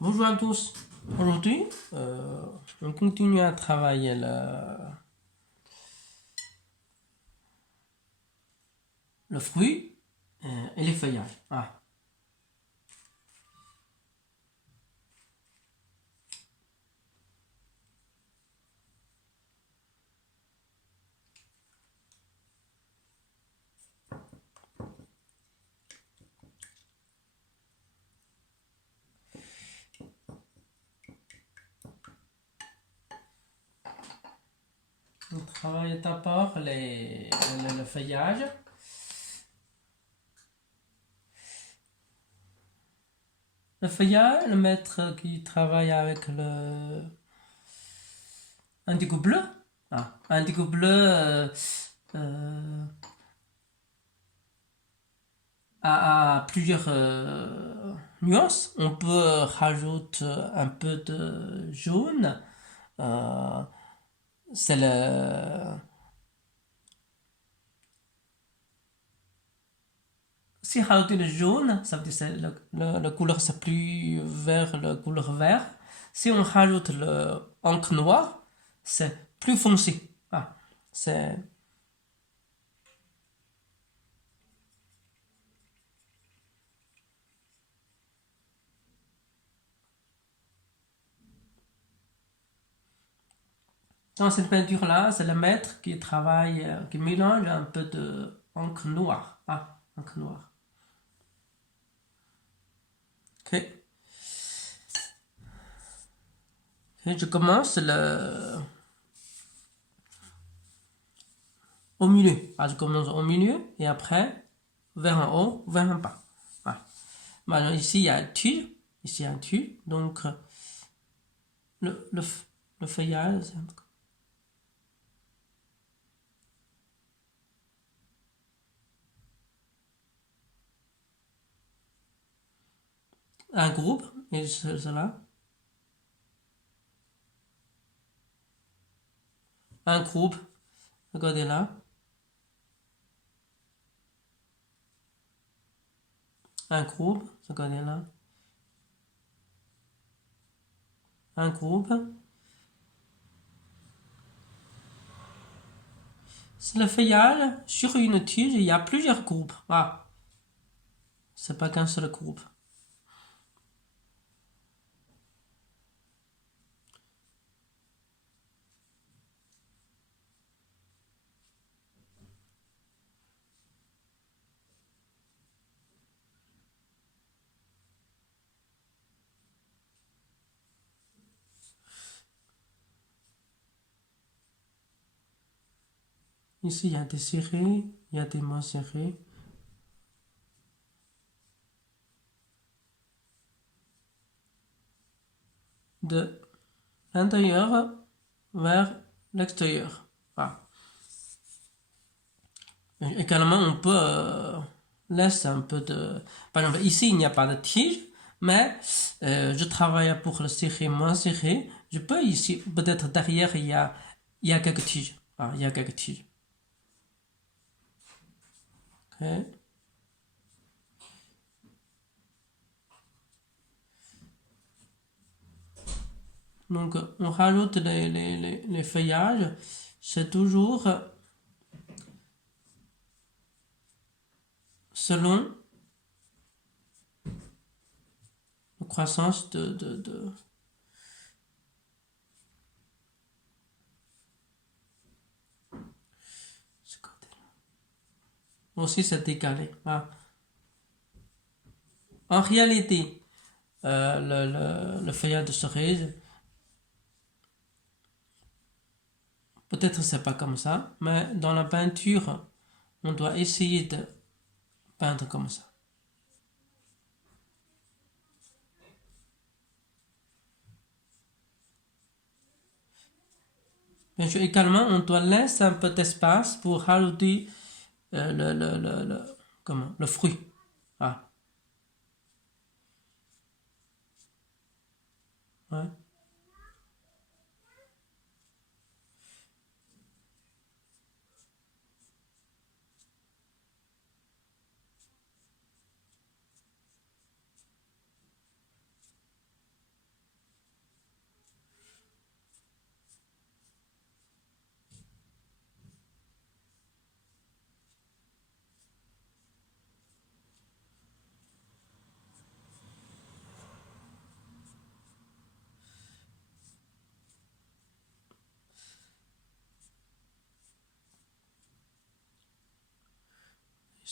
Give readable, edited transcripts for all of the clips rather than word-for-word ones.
Bonjour à tous. Aujourd'hui, on continue à travailler le fruit et les feuillages. On travaille d'abord le feuillage. Le feuillage, le maître qui travaille avec le indigo bleu. Indigo bleu euh, a plusieurs nuances. On peut rajouter un peu de jaune. Euh, c'est le Si rajouter le jaune, ça veut dire que la couleur c'est plus vers la couleur vert. Si on rajoute le encre noire, c'est plus foncé. C'est Dans cette peinture là, c'est le maître qui travaille, qui mélange un peu de encre noire. Encre noire. Ok. Et je commence au milieu. Je commence au milieu et après vers en haut, vers en bas. Maintenant, ici il y a un tige. Ici il y a un tige. Donc le, le, le feuillage, c'est un groupe, et cela. Un groupe, regardez là. Un groupe, regardez là. Un groupe. C'est le feuillage. Sur une tige, il y a plusieurs groupes. C'est pas qu'un seul groupe. Ici, il y a des serrés, il y a des moins serrés. De l'intérieur vers l'extérieur. Également, on peut laisser un peu de... Par exemple, ici, il n'y a pas de tige, mais je travaille pour le serré moins serré. Je peux ici, peut-être derrière, il y a quelques tiges. Il y a quelques tiges. Ok. Donc, on rajoute les feuillages. C'est toujours selon la croissance de ce côté-là. Aussi, c'est décalé. En réalité, le feuillage de cerise, peut-être c'est pas comme ça, mais dans la peinture, on doit essayer de peindre comme ça. Bien sûr, également, on doit laisser un peu d'espace pour rajouter le fruit. Ah, ouais.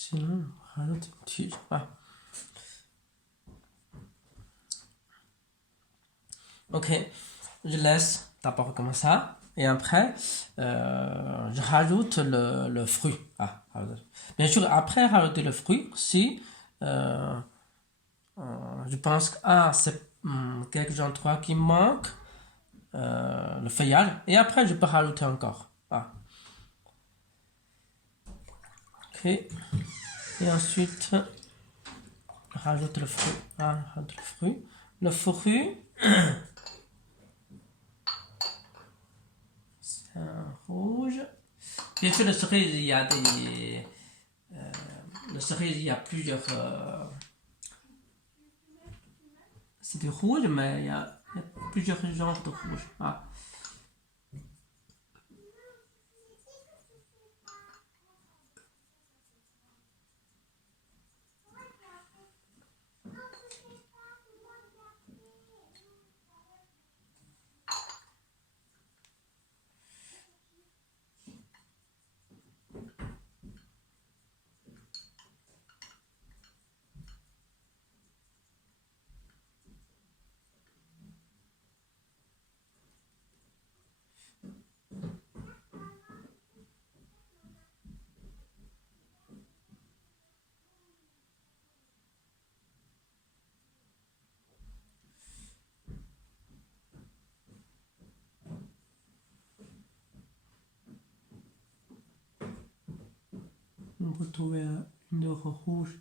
sinon, rajoute une tige. Ah. Ok, je laisse d'abord comme ça. Et après, je rajoute le fruit. Ah, bien sûr, après rajouter le fruit, si je pense que c'est quelques endroits qui manquent, le feuillage. Et après, je peux rajouter encore. Ah. Ok. Et ensuite, rajoute le fruit. Ah, rajoute le fruit. Le fruit, c'est un rouge. Bien sûr, le cerise, il y a des. Le cerise, il y a plusieurs. C'est du rouge, mais il y a plusieurs genres de rouge. Ah. On peut trouver une autre rouge.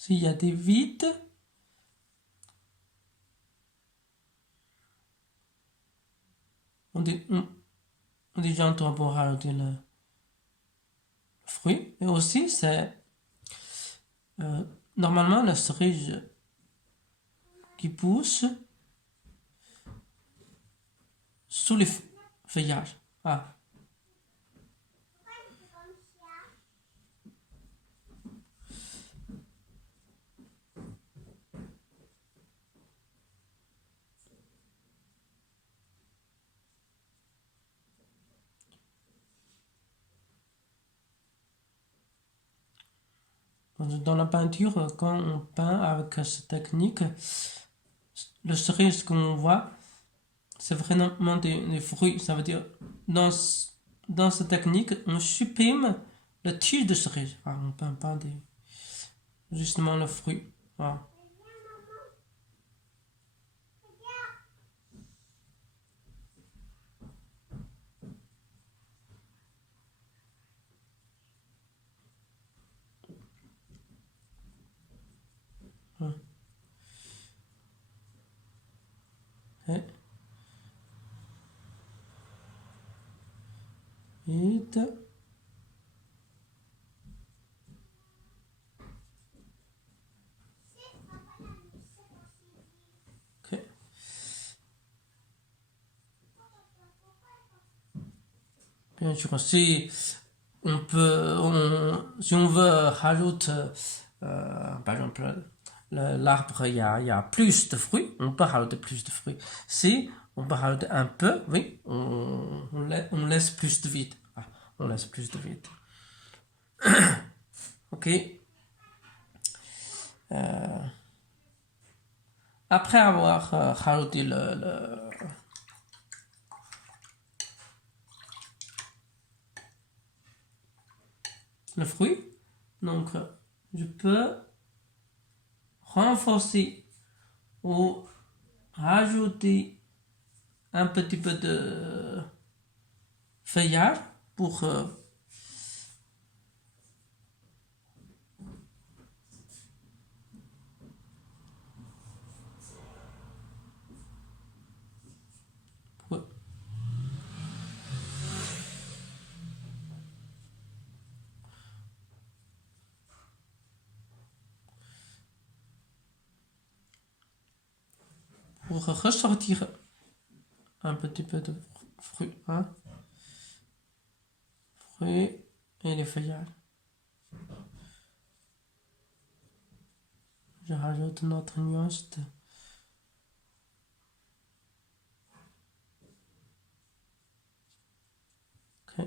S'il y a des vides, on dit j'entends pour rajouter le fruit. Et aussi, c'est normalement la cerise qui pousse sous les feuillages. Ah. Dans la peinture, quand on peint avec cette technique, le cerise qu'on voit, c'est vraiment des fruits. Ça veut dire, dans cette technique, on supprime le tige de cerise. Ah, on ne peint pas justement le fruit. Ah. Ah. Et, vite. Ok. Bien sûr, si si on veut rajouter, par exemple, l'arbre, il y a plus de fruits, on peut rajouter plus de fruits. Si on peut rajouter un peu, oui, on laisse plus de vide. Ah, on laisse plus de vide. Ok. Après avoir rajouté le fruit, donc je peux renforcer ou rajouter un petit peu de feuillage pour pour ressortir un petit peu de fruits. Hein? Fruits et les feuillages. Je rajoute notre nuance de... Ok.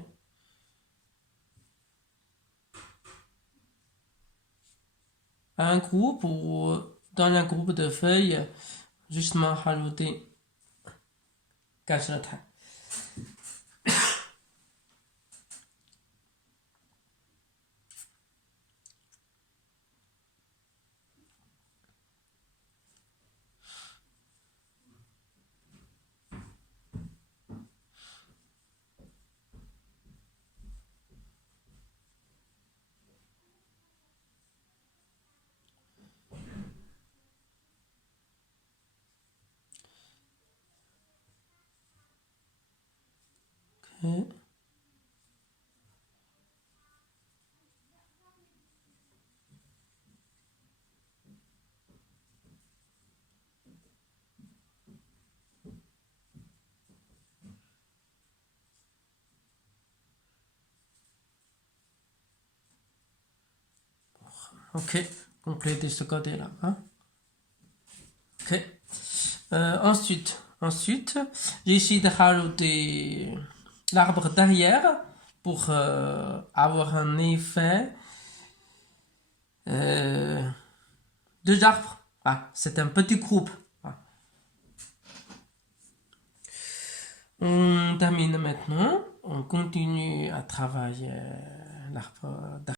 Un groupe ou dans un groupe de feuilles, justement rajouter cache la taille. Ok. Ok, compléter ce côté-là. Hein? Ok. Ensuite, j'ai essayé de rajouter l'arbre derrière pour avoir un effet deux arbres. Ah, c'est un petit groupe. Ah. On termine maintenant. On continue à travailler l'arbre derrière.